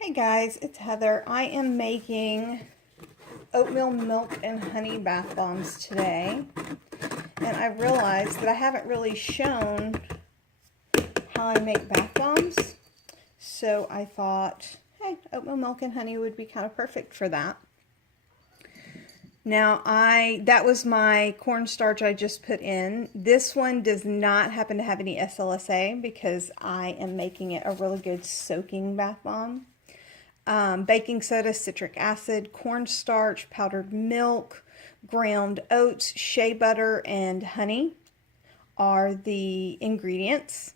Hey guys, it's Heather. I am making oatmeal milk and honey bath bombs today. And I realized that I haven't really shown how I make bath bombs. So I thought, hey, oatmeal milk and honey would be kind of perfect for that. Now, that was my cornstarch I just put in. This one does not happen to have any SLSA because I am making it a really good soaking bath bomb. Baking soda, citric acid, cornstarch, powdered milk, ground oats, shea butter, and honey are the ingredients.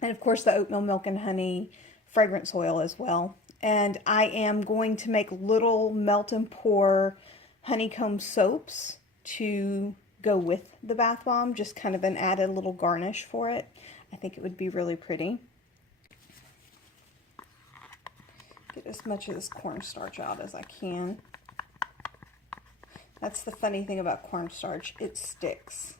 And of course the oatmeal milk and honey fragrance oil as well. And I am going to make little melt and pour honeycomb soaps to go with the bath bomb, just kind of an added little garnish for it. I think it would be really pretty. Get as much of this cornstarch out as I can. That's the funny thing about cornstarch, it sticks.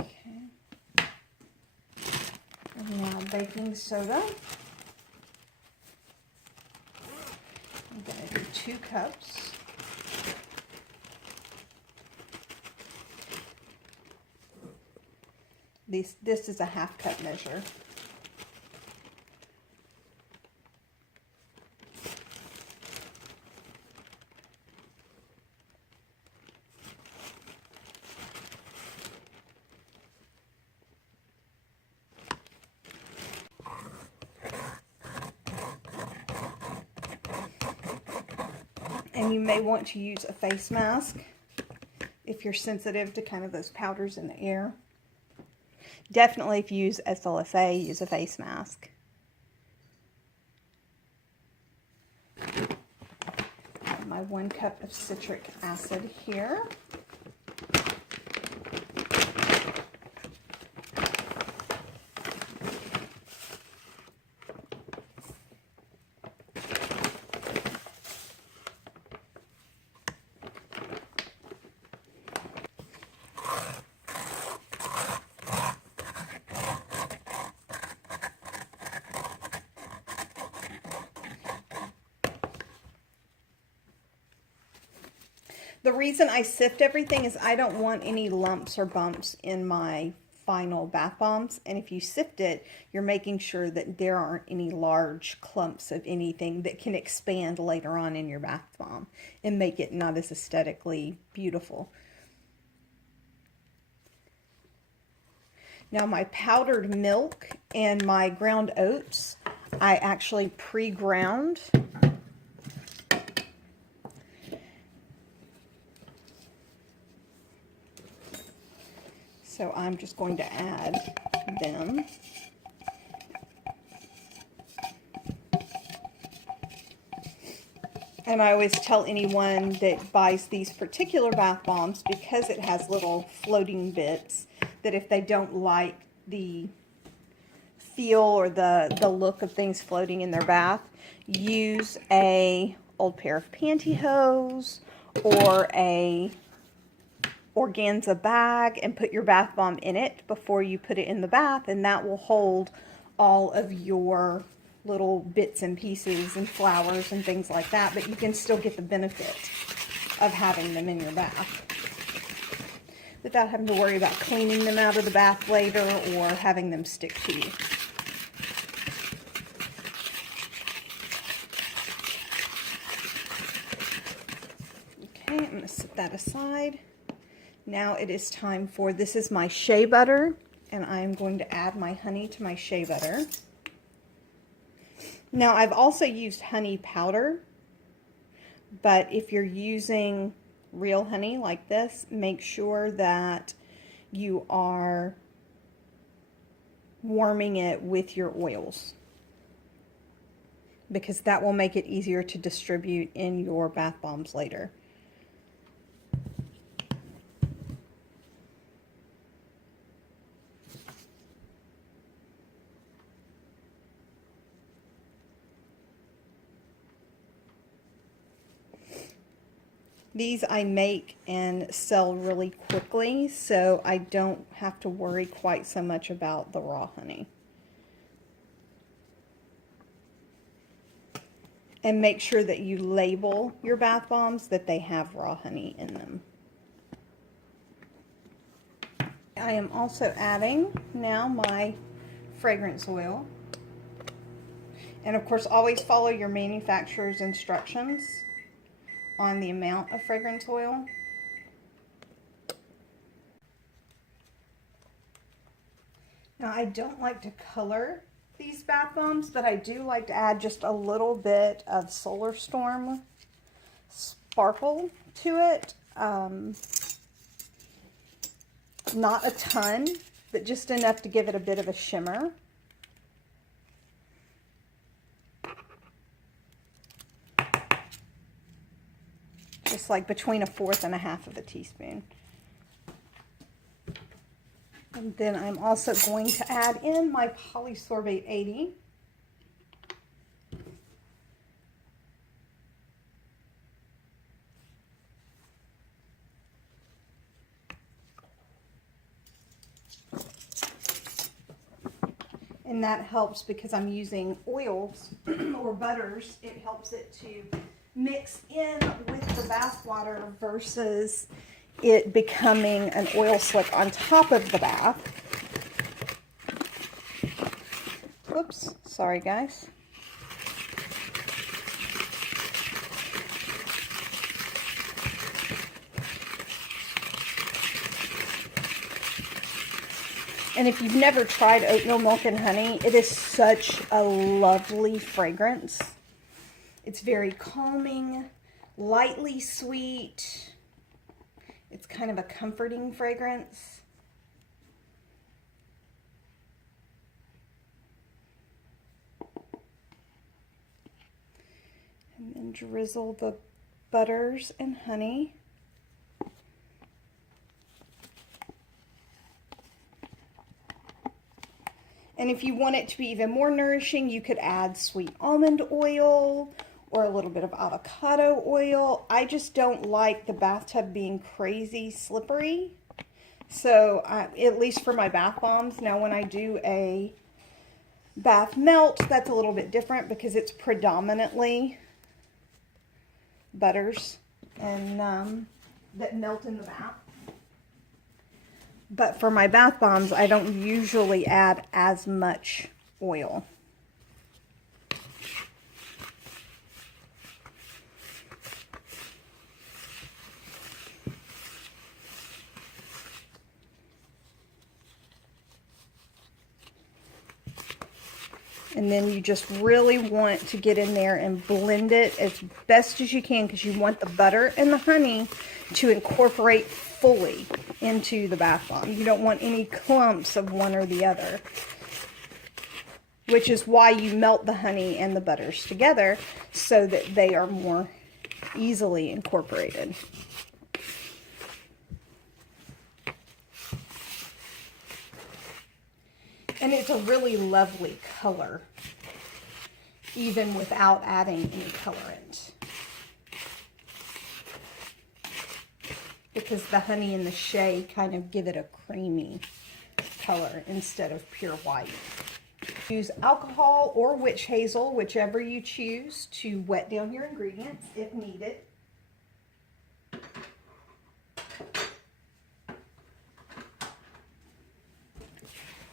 Okay. And now baking soda. I'm going to do 2 cups. This is a half cup measure. And you may want to use a face mask if you're sensitive to kind of those powders in the air. Definitely if you use SLSA, use a face mask. My 1 cup of citric acid here. The reason I sift everything is I don't want any lumps or bumps in my final bath bombs. And if you sift it, you're making sure that there aren't any large clumps of anything that can expand later on in your bath bomb and make it not as aesthetically beautiful. Now my powdered milk and my ground oats, I actually pre-ground. So I'm just going to add them. And I always tell anyone that buys these particular bath bombs, because it has little floating bits, that if they don't like the feel or the look of things floating in their bath, use a old pair of pantyhose or a organza bag and put your bath bomb in it before you put it in the bath, and that will hold all of your little bits and pieces and flowers and things like that, but you can still get the benefit of having them in your bath without having to worry about cleaning them out of the bath later or having them stick to you. Okay, I'm going to set that aside. Now it is time for, this is my shea butter, and I am going to add my honey to my shea butter. Now I've also used honey powder, but if you're using real honey like this, make sure that you are warming it with your oils, because that will make it easier to distribute in your bath bombs later. These I make and sell really quickly, so I don't have to worry quite so much about the raw honey. And make sure that you label your bath bombs that they have raw honey in them. I am also adding now my fragrance oil. And of course, always follow your manufacturer's instructions on the amount of fragrance oil. Now, I don't like to color these bath bombs, but I do like to add just a little bit of Solar Storm sparkle to it. Not a ton, but just enough to give it a bit of a shimmer. Just like between 1/4 and 1/2 of a teaspoon. And then I'm also going to add in my polysorbate 80. And that helps because I'm using oils or butters. It helps it to mix in with the bath water versus it becoming an oil slick on top of the bath. Whoops, sorry guys. And if you've never tried oatmeal milk and honey, it is such a lovely fragrance. It's very calming, lightly sweet. It's kind of a comforting fragrance. And then drizzle the butters and honey. And if you want it to be even more nourishing, you could add sweet almond oil or a little bit of avocado oil. I just don't like the bathtub being crazy slippery. So at least for my bath bombs, now when I do a bath melt, that's a little bit different because it's predominantly butters and that melt in the bath. But for my bath bombs, I don't usually add as much oil. And then you just really want to get in there and blend it as best as you can because you want the butter and the honey to incorporate fully into the bath bomb. You don't want any clumps of one or the other, which is why you melt the honey and the butters together so that they are more easily incorporated. And it's a really lovely color, even without adding any colorant. Because the honey and the shea kind of give it a creamy color instead of pure white. Use alcohol or witch hazel, whichever you choose, to wet down your ingredients if needed.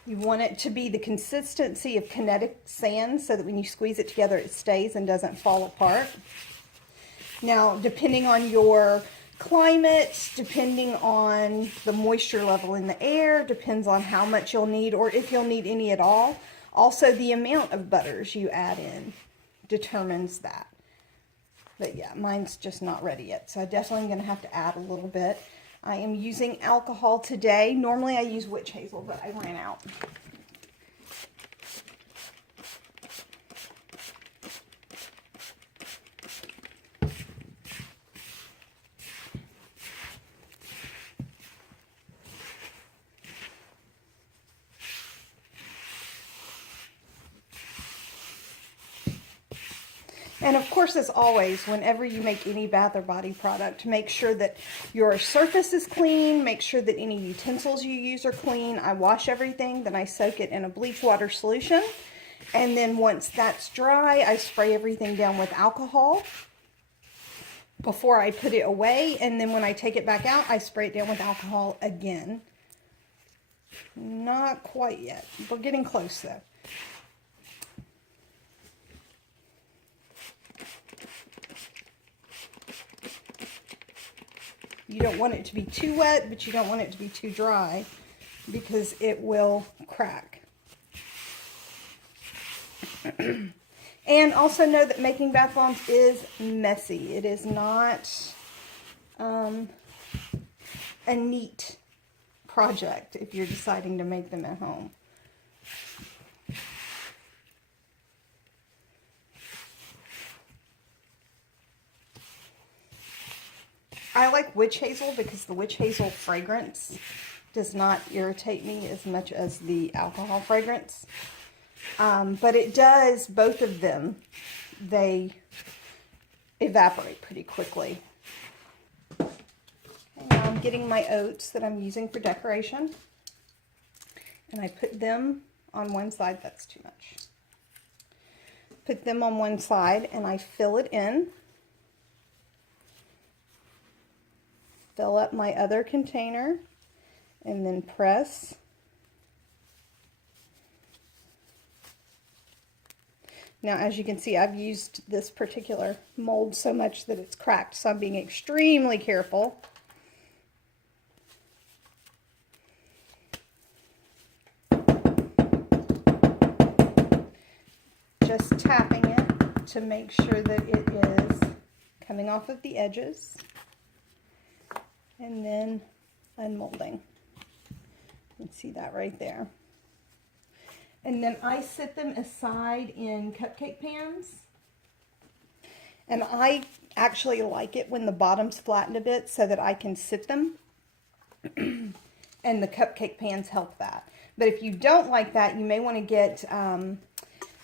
You want it to be the consistency of kinetic sand so that when you squeeze it together it stays and doesn't fall apart. Now, depending on your climate, depending on the moisture level in the air, depends on how much you'll need or if you'll need any at all. Also, the amount of butters you add in determines that. But yeah, mine's just not ready yet, so I definitely am going to have to add a little bit. I am using alcohol today. Normally I use witch hazel, but I ran out. And of course, as always, whenever you make any bath or body product, make sure that your surface is clean. Make sure that any utensils you use are clean. I wash everything, then I soak it in a bleach water solution. And then once that's dry, I spray everything down with alcohol before I put it away. And then when I take it back out, I spray it down with alcohol again. Not quite yet. We're getting close though. You don't want it to be too wet, but you don't want it to be too dry because it will crack. And also know that making bath bombs is messy. It is not a neat project if you're deciding to make them at home. I like witch hazel because the witch hazel fragrance does not irritate me as much as the alcohol fragrance. But it does, both of them, they evaporate pretty quickly. Okay, now I'm getting my oats that I'm using for decoration. And I put them on one side. That's too much. Put them on one side and I fill it in. Fill up my other container and then press. Now, as you can see, I've used this particular mold so much that it's cracked, so I'm being extremely careful. Just tapping it to make sure that it is coming off of the edges. And then unmolding. You can see that right there. And then I set them aside in cupcake pans. And I actually like it when the bottom's flattened a bit so that I can sit them. And the cupcake pans help that. But if you don't like that, you may want to get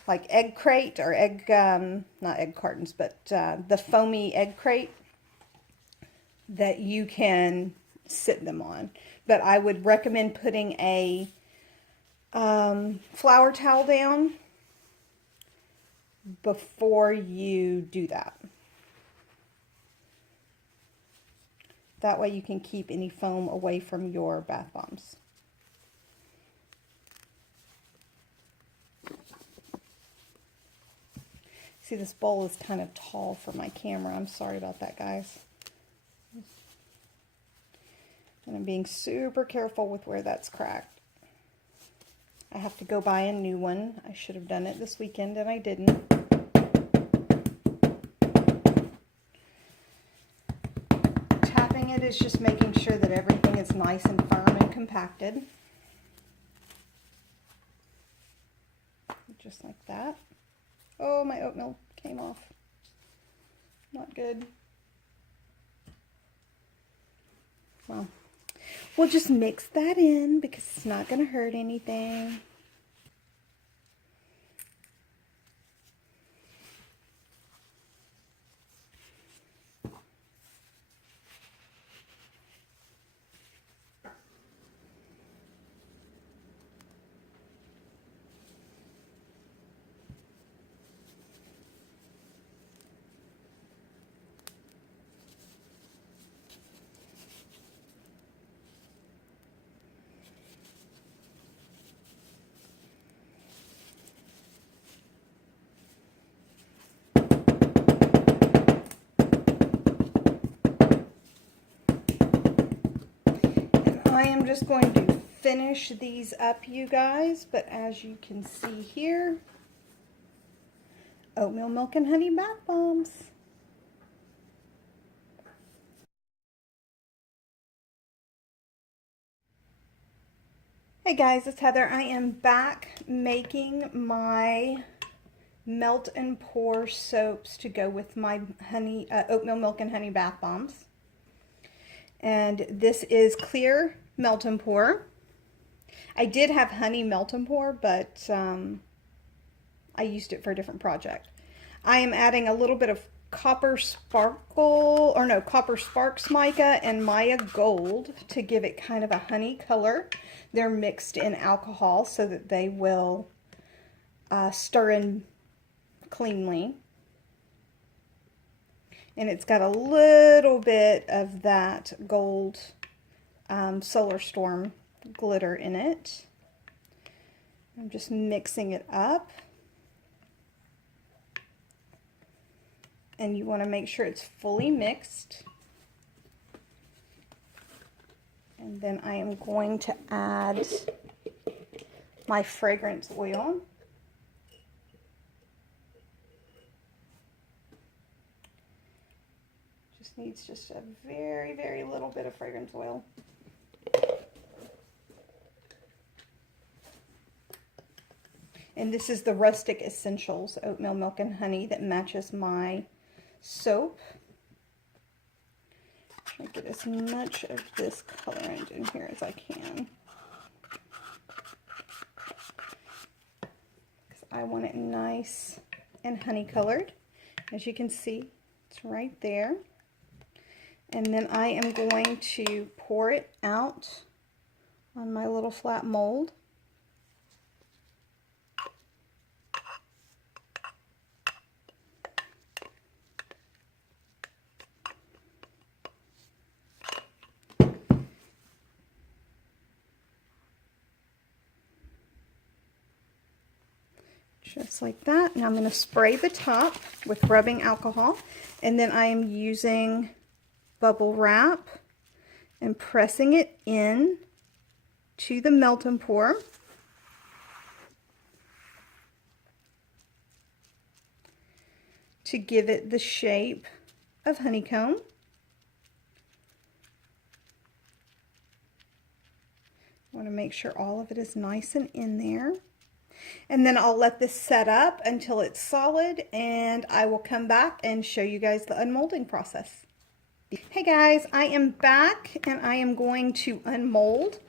like egg crate or egg, not egg cartons, but the foamy egg crate that you can sit them on. But I would recommend putting a flour towel down before you do that. That way you can keep any foam away from your bath bombs. See, this bowl is kind of tall for my camera. I'm sorry about that, guys. And I'm being super careful with where that's cracked. I have to go buy a new one. I should have done it this weekend and I didn't. Tapping it is just making sure that everything is nice and firm and compacted. Just like that. Oh, my oatmeal came off. Not good. Well, we'll just mix that in because it's not going to hurt anything. I am just going to finish these up, you guys, but as you can see here, oatmeal milk and honey bath bombs. Hey guys, it's Heather. I am back making my melt and pour soaps to go with my oatmeal milk and honey bath bombs. And this is clear melt and pour. I did have honey melt and pour, but I used it for a different project. I am adding a little bit of copper sparks mica and Maya gold to give it kind of a honey color. They're mixed in alcohol so that they will stir in cleanly. And it's got a little bit of that gold Solar Storm glitter in it. I'm just mixing it up. And you want to make sure it's fully mixed. And then I am going to add my fragrance oil. Just needs just a very, very little bit of fragrance oil. And this is the Rustic Escentuals Oatmeal Milk and Honey that matches my soap. Try to get as much of this colorant in here as I can, because I want it nice and honey colored. As you can see, it's right there. And then I am going to pour it out on my little flat mold. Just like that. Now I'm going to spray the top with rubbing alcohol, and then I am using bubble wrap and pressing it in to the melt and pour. To give it the shape of honeycomb. I want to make sure all of it is nice and in there. And then I'll let this set up until it's solid, and I will come back and show you guys the unmolding process. Hey guys, I am back and I am going to unmold.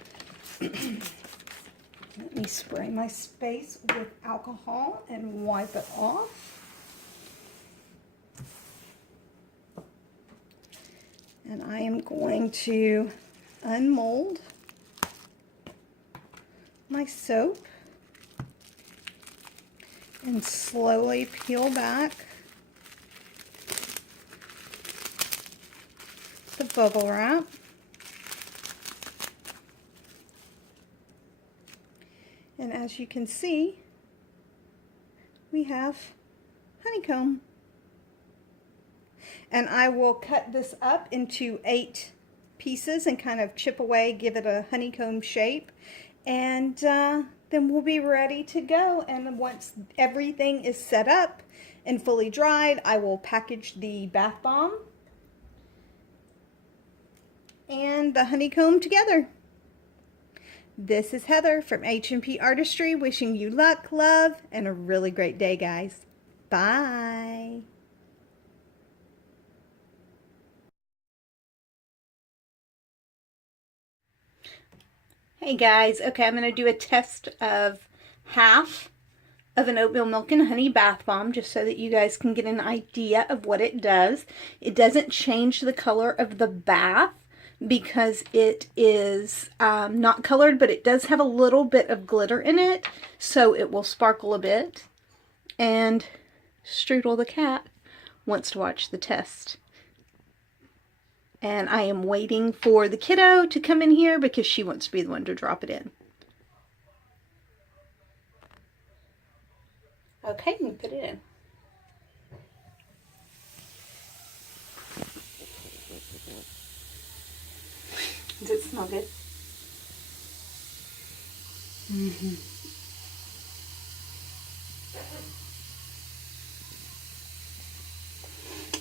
Let me spray my space with alcohol and wipe it off. And I am going to unmold my soap and slowly peel back the bubble wrap. And as you can see, we have honeycomb. And I will cut this up into 8 pieces and kind of chip away, give it a honeycomb shape. And then we'll be ready to go. And once everything is set up and fully dried, I will package the bath bomb and the honeycomb together. This is Heather from H&P Artistry, wishing you luck, love, and a really great day, guys. Bye. Hey guys, okay, I'm going to do a test of half of an oatmeal milk and honey bath bomb, just so that you guys can get an idea of what it does. It doesn't change the color of the bath because it is not colored, but it does have a little bit of glitter in it, so it will sparkle a bit. And Strudel the cat wants to watch the test. And I am waiting for the kiddo to come in here because she wants to be the one to drop it in. Okay, we put it in. Does it smell good? Mm-hmm.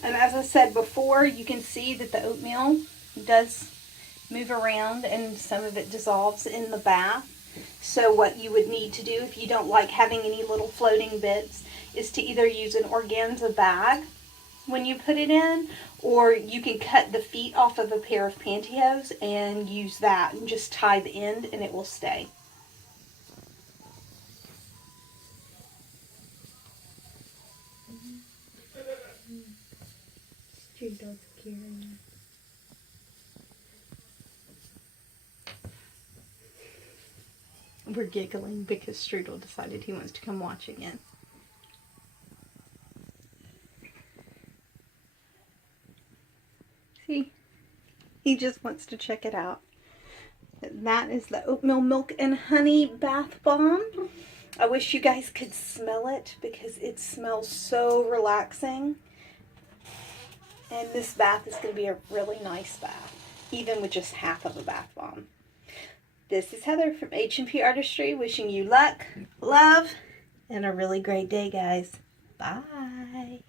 And as I said before, you can see that the oatmeal does move around and some of it dissolves in the bath. So what you would need to do if you don't like having any little floating bits is to either use an organza bag when you put it in, or you can cut the feet off of a pair of pantyhose and use that and just tie the end and it will stay. Strudel's cute. We're giggling because Strudel decided he wants to come watch again. See? He just wants to check it out. That is the oatmeal milk and honey bath bomb. I wish you guys could smell it because it smells so relaxing. And this bath is going to be a really nice bath, even with just half of a bath bomb. This is Heather from H&P Artistry, wishing you luck, love, and a really great day, guys. Bye.